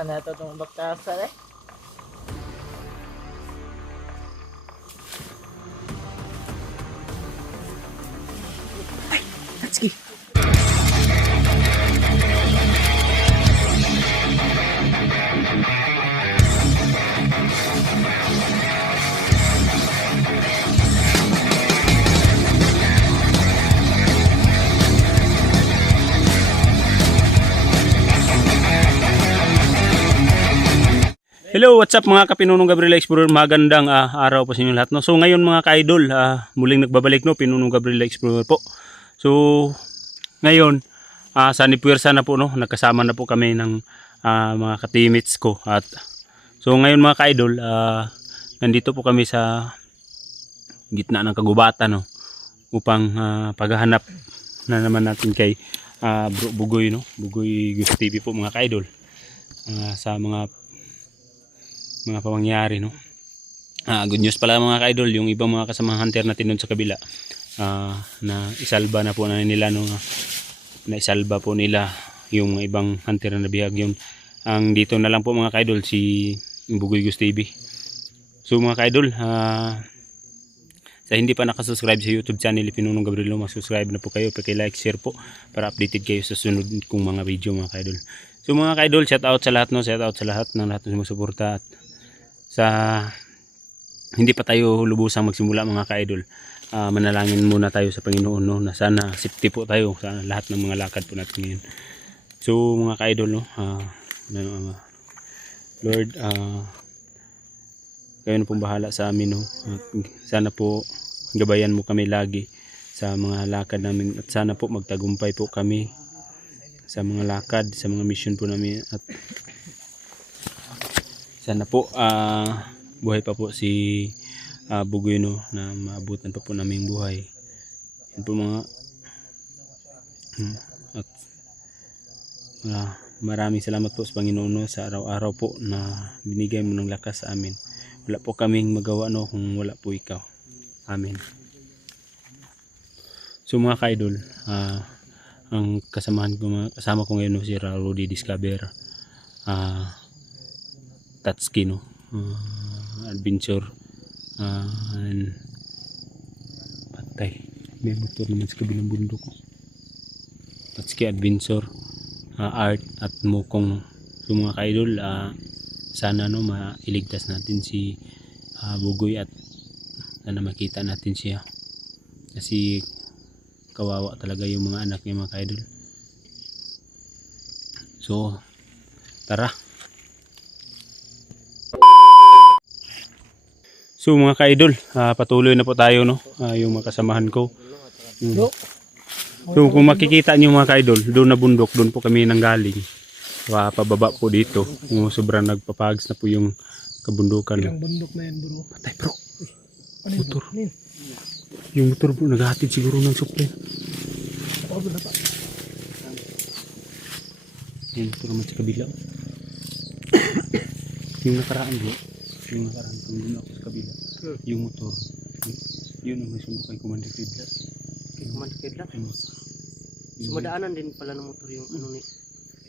ano ito itong baktasan eh. Tatsuki. Hello, what's up mga Kapinunong Gabriel Explorer? Magandang araw po sa inyo lahat. No? So ngayon mga ka-idol, muling nagbabalik no, Pinunong Gabriel Explorer po. So ngayon, sa Nipuwersa na po, no, nagkasama na po kami ng mga ka-teammates ko. At so ngayon mga ka-idol, nandito po kami sa gitna ng kagubatan no, upang paghahanap na naman natin kay Bro Bugoy, no? Bugoy Gusto TV po mga ka-idol. Sa mga pamangyari no. Good news pala mga ka-idol, yung ibang mga kasama hunter natin doon sa kabila na isalba na po na nila no, na isalba po nila yung ibang hunter na nabihag. Yun ang dito na lang po mga ka-idol, si Bugoy Gusto TV. So mga ka-idol, sa hindi pa nakasubscribe sa YouTube channel ni Pinunong Gabriel, mag-subscribe na po kayo, paki-like, share po para updated kayo sa sunod kong mga video mga ka-idol. So mga ka-idol, shout out sa lahat no, shout out sa lahat ng sumusuporta. At sa hindi pa tayo lubusang magsimula mga ka-idol, manalangin muna tayo sa Panginoon no, na sana safety po tayo sa lahat ng mga lakad po natin ngayon. So mga ka-idol no, Lord, kayo na pong bahala sa amin no. Sana po gabayan mo kami lagi sa mga lakad namin, at sana po magtagumpay po kami sa mga lakad, sa mga mission po namin. At sana po buhay pa po si Bugoy no, na maabutan pa po namin buhay. Yan po mga at maraming salamat po sa Panginoon no, sa araw-araw po na binigay mo ng lakas sa amin. Wala po kaming magawa no kung wala po ikaw. Amen. So mga ka-idol, ang kasama ko ngayon no, si Rudy Discover, Tatsuki no, Adventure, and patay, may motor naman sa kabilang bundok. Tatsuki Adventure, Art at Mukong. So mga ka-idol, sana no mailigtas natin si Bugoy at sana makita natin siya, kasi kawawa talaga yung mga anak niya mga ka-idol. So tara. So mga ka-idol, patuloy na po tayo no, yung mga kasamahan ko. So kung makikita niyo mga ka-idol, doon na bundok, doon po kami nanggaling. Pababa po dito. Sobrang nagpapags na po yung kabundukan. Ilang bundok na yan bro. Patay bro. Ano Motor. Yung motor bro, naghahatid siguro ng supply. Yung motor naman sa kabila. Yung nakaraan bro, yung nakaraan kung doon ako sa kabila, yung motor, yun ang may sundo kay Commander Kidlat. Commander Kidlat? Sumadaanan din pala ng motor yung ano ni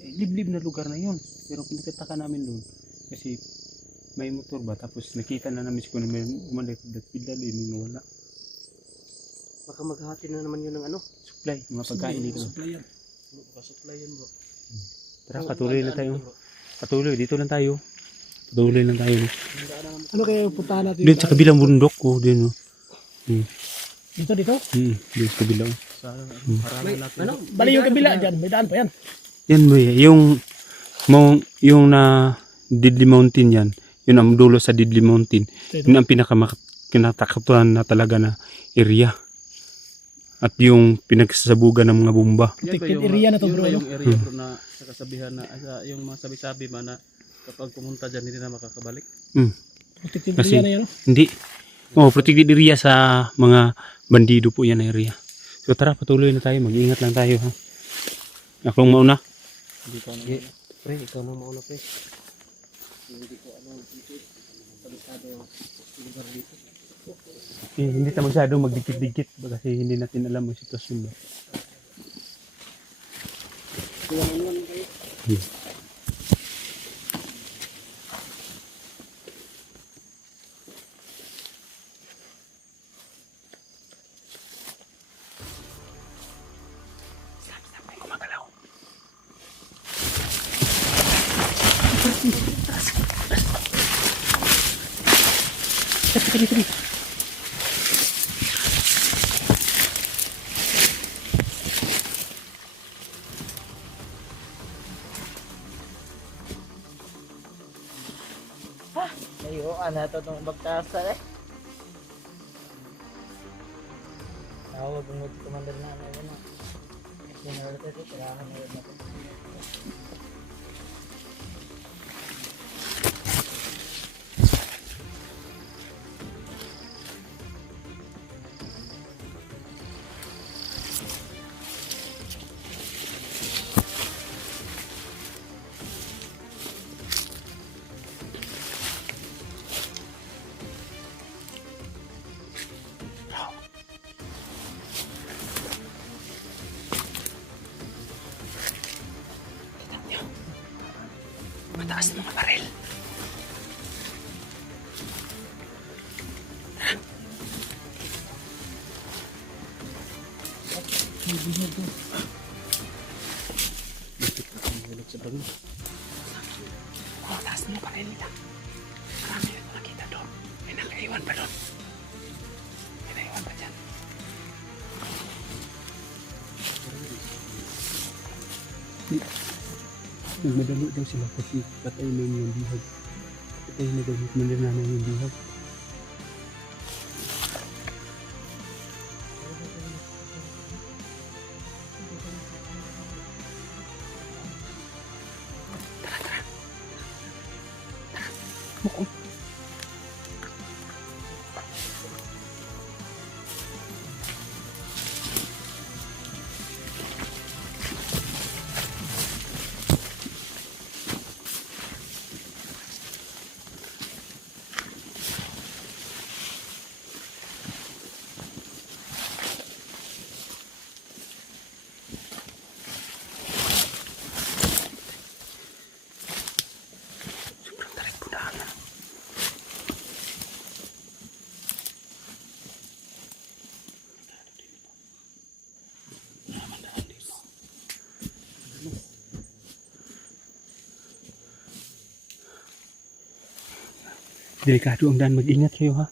Liblib na lugar na yun, pero pinagtataka namin doon kasi may motor ba, tapos nakita na namin si Commander Kidlat din wala. Baka maghahati na naman yun ng ano, Supply, mga pagkain dito. Supply yan. baka supply yun bro. Tara, patuloy na tayo. Patuloy, dito lang tayo. Patuloy lang tayo. Ano kaya puntahan natin? Doon sa kabilang bundok ko, doon. Dito? Doon sa kabilang. May, ano? Bali yung kabila dyan. May daan pa yan. Yan mo yung na Deadly Mountain yan. Yun ang dulo sa Deadly Mountain. Yun ang pinakatakatuan na talaga na area. At yung pinagsasabugan ng mga bomba. Protected area na to bro. Yung area bro na nakasabihan na yung mga sabi-sabi man na kapag pumunta dyan hindi na makakabalik. Protected Kasi, area na yan. Hindi. Protected area sa mga bandido po yan na area. So tara, patuloy na tayo. Mag-ingat lang tayo ha. Akong mauna. Hindi ko na. Pre, ikaw na mauna pre. Hindi ko ano dito. Kabisado yung lugar dito. Hindi tayo masyado magdikit-dikit kasi hindi natin alam ang sitwasyon ba. Sige, sige. Layuan na ito itong bagkasa eh. Tawag ang mga commander na ano yun. General ito, kailangan na yun natin. Mataas ng mga baril. Mataas ng mga baril nila. Marami yung nakita doon. May nakaiwan pa doon. May naiwan pa dyan. Nagmadali daw sila kasi patay na yung bihag. Patay na daw yung bihag. Delikado ang daan, mag-ingat kayo ha.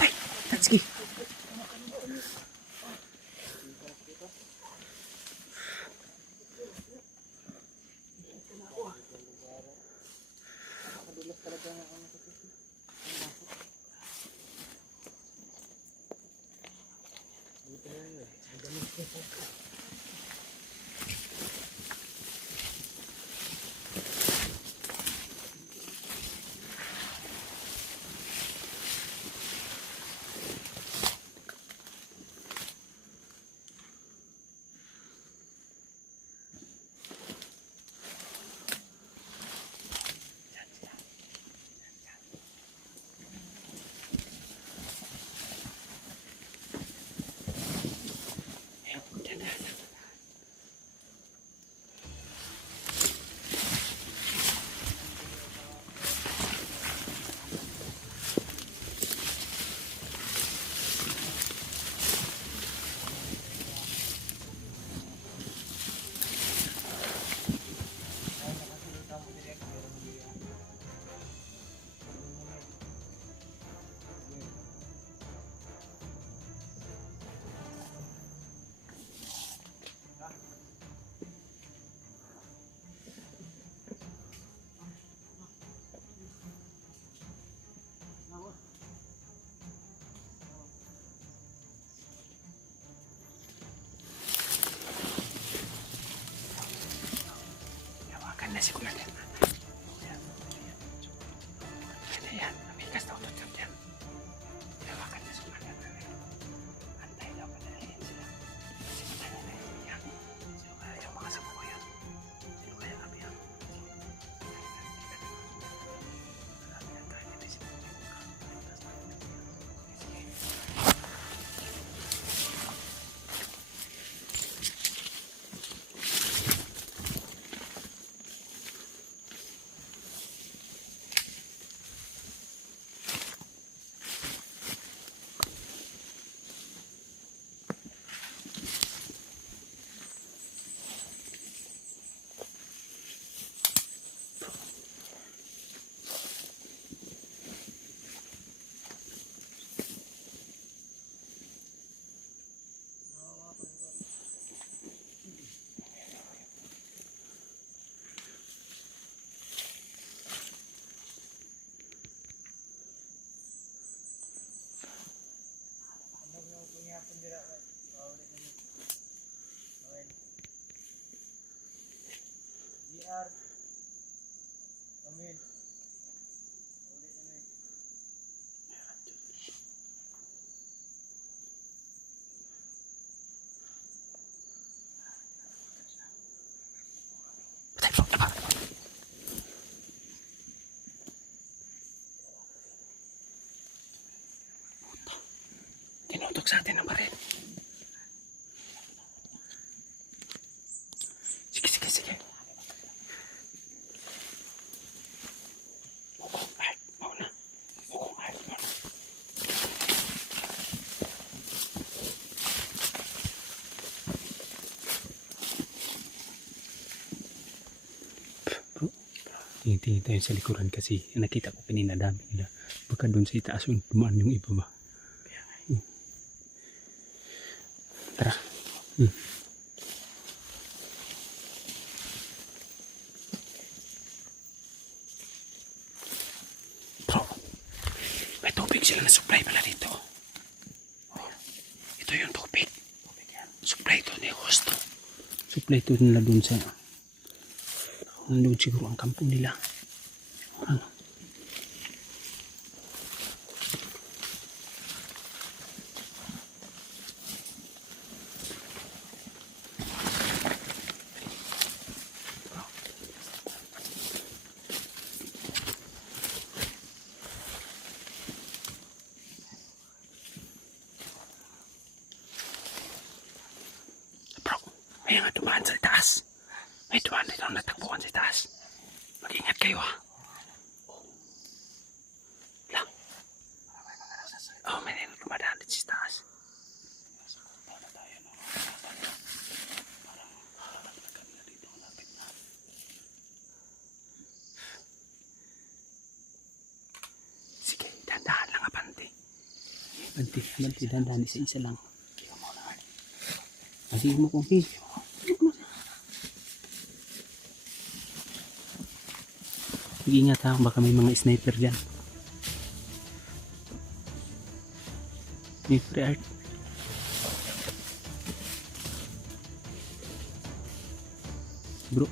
Ay, Tatsuki. Tutok sa atin ng baril. Sige, sige, sige. Mukong art muna. Mukong art muna. Bro, tingin-tingin tayo sa likuran kasi nakita ko kanina dami nila. Baka doon sa itaas yung dumaan yung iba ba. Tara. Bro, may tubig sila na supply pala dito. Oh, ito yung tubig. Supply ito ni Hosto. Supply ito nila dun sa nandun siguro ang kampo nila. Ano? May nga dumaan sa taas. May dumaan dito na natakbuhan sa taas. Mag-ingat kayo ha. Lang. Oh, may dumadaan dito sa taas. Sige, dandahan lang abante. Abante, dandahan isa-isa lang. Sige mo kung Mag-ingat ha, baka may mga sniper dyan. May free art. Bro.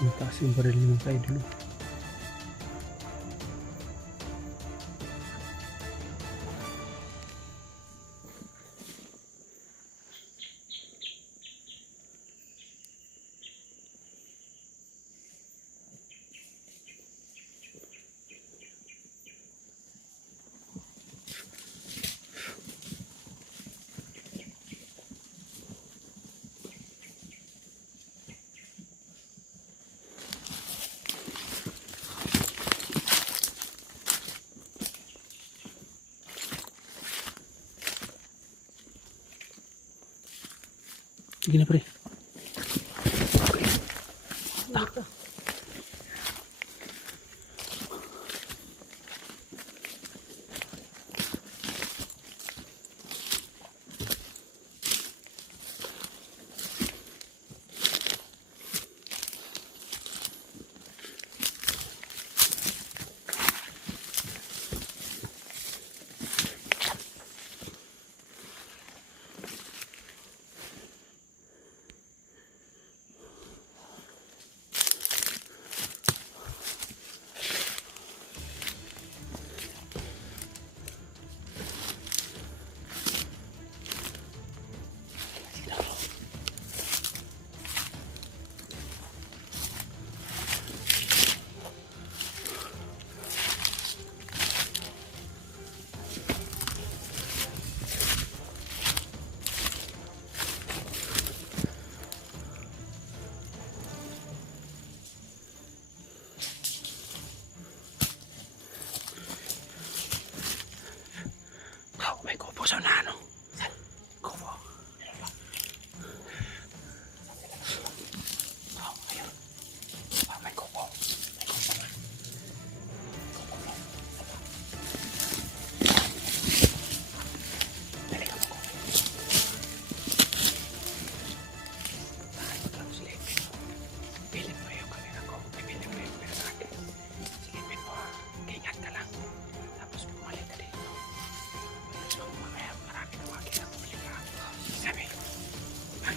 Ang taas yung baril ng mga idol. Sige na pre.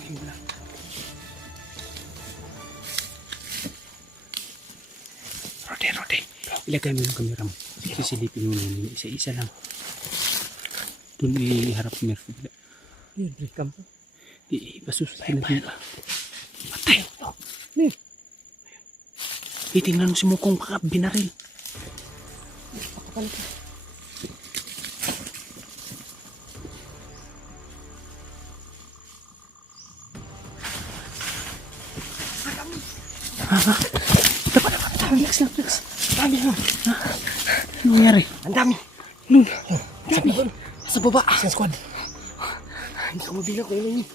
Tingin mo lang. Rode. Ilagay mo yung camera mo. Sisilipin mo na isa-isa lang. Doon iharap mo yung kabila. Yan, break cam po. Ipasusutin natin. Patay! Titingnan mo si Mukong binaril. Pakapal ka. Relax. Dami ha. Ano nangyari? Ang dami. Ano? Sa baba. Sa squad. Hindi ko mabilang kung ilan yun.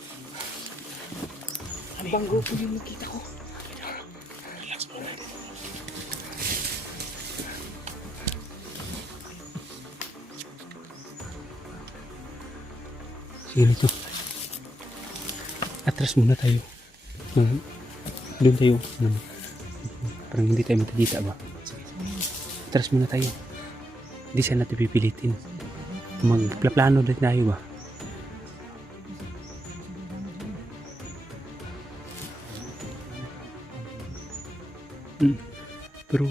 Ano bang grupo yung nakita ko? Sige na to. Atras muna tayo. Doon tayo. Parang hindi tayo matagita ba? Atras muna tayo. Hindi siya natin pipilitin. Magplaplano din tayo ba? Pero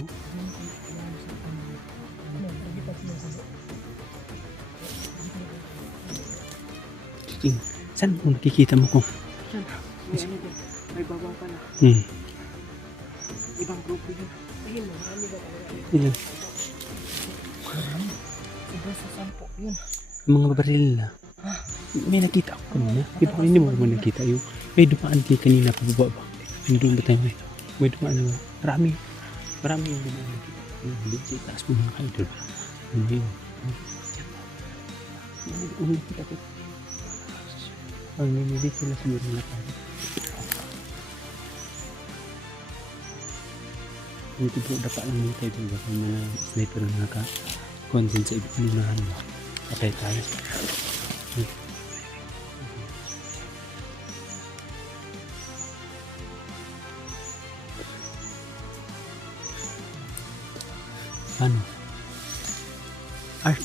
saan mo nakikita mo ko? May ano doon. May babang pa na. Ibang grupo yun. Ayun, marami ba talaga? Ilan? Sobrang sa 10 yun. Ang mga baril na. May nakita ako kanina. Hindi mo naman nakita yung may dumaan kayo kanina pababa ba? Yung doon ba tayo may? May dumaan na. Marami yung dumaan. Hindi sa itaas mo mga kayo doon. Ano yun? Ang nakita ko. Ang hindi sila siguro na tayo. Dito po dapat lang muna tayo diba? Kung mga sniper na naka-content sa inunahan mo. Patay tayo. Ano? Art.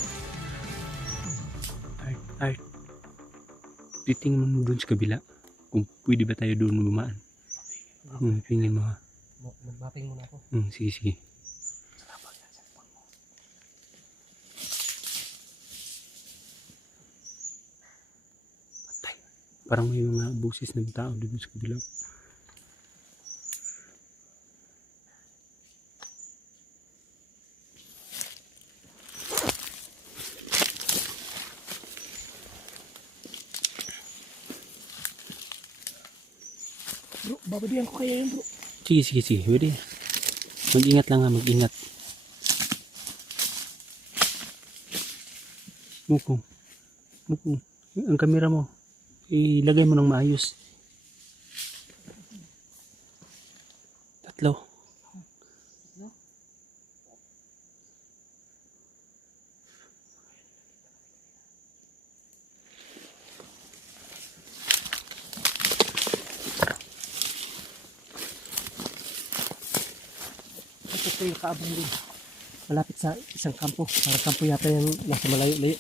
Titingnan mo doon sa kabila. Kung pwede ba tayo doon bumaan. Tingin mo ha. Mag-mapping muna ako. Sige. Patay. Parang may mga busis ng tao doon sa kabila. Bro, babadihan ko kaya yun bro. Sige. Pwede. Mag-ingat lang ha, mag-ingat. Mukong. Ang kamera mo. Ilagay mo ng maayos. 3. Ito ko yung kaabang din. Malapit sa isang kampo. Para kampo yata yung nasa malayo-layo.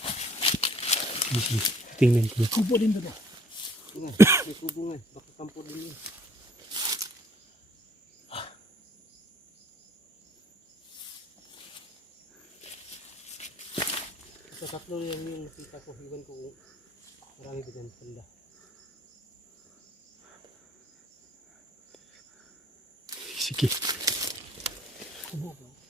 Tingnan ko. Kubo din ba ba? May kubo nga. Baka kampo din yun. Sa 3 yan yung nakita ko. Iwan ko kung marami ba dyan panda. Sige. Kubo ba?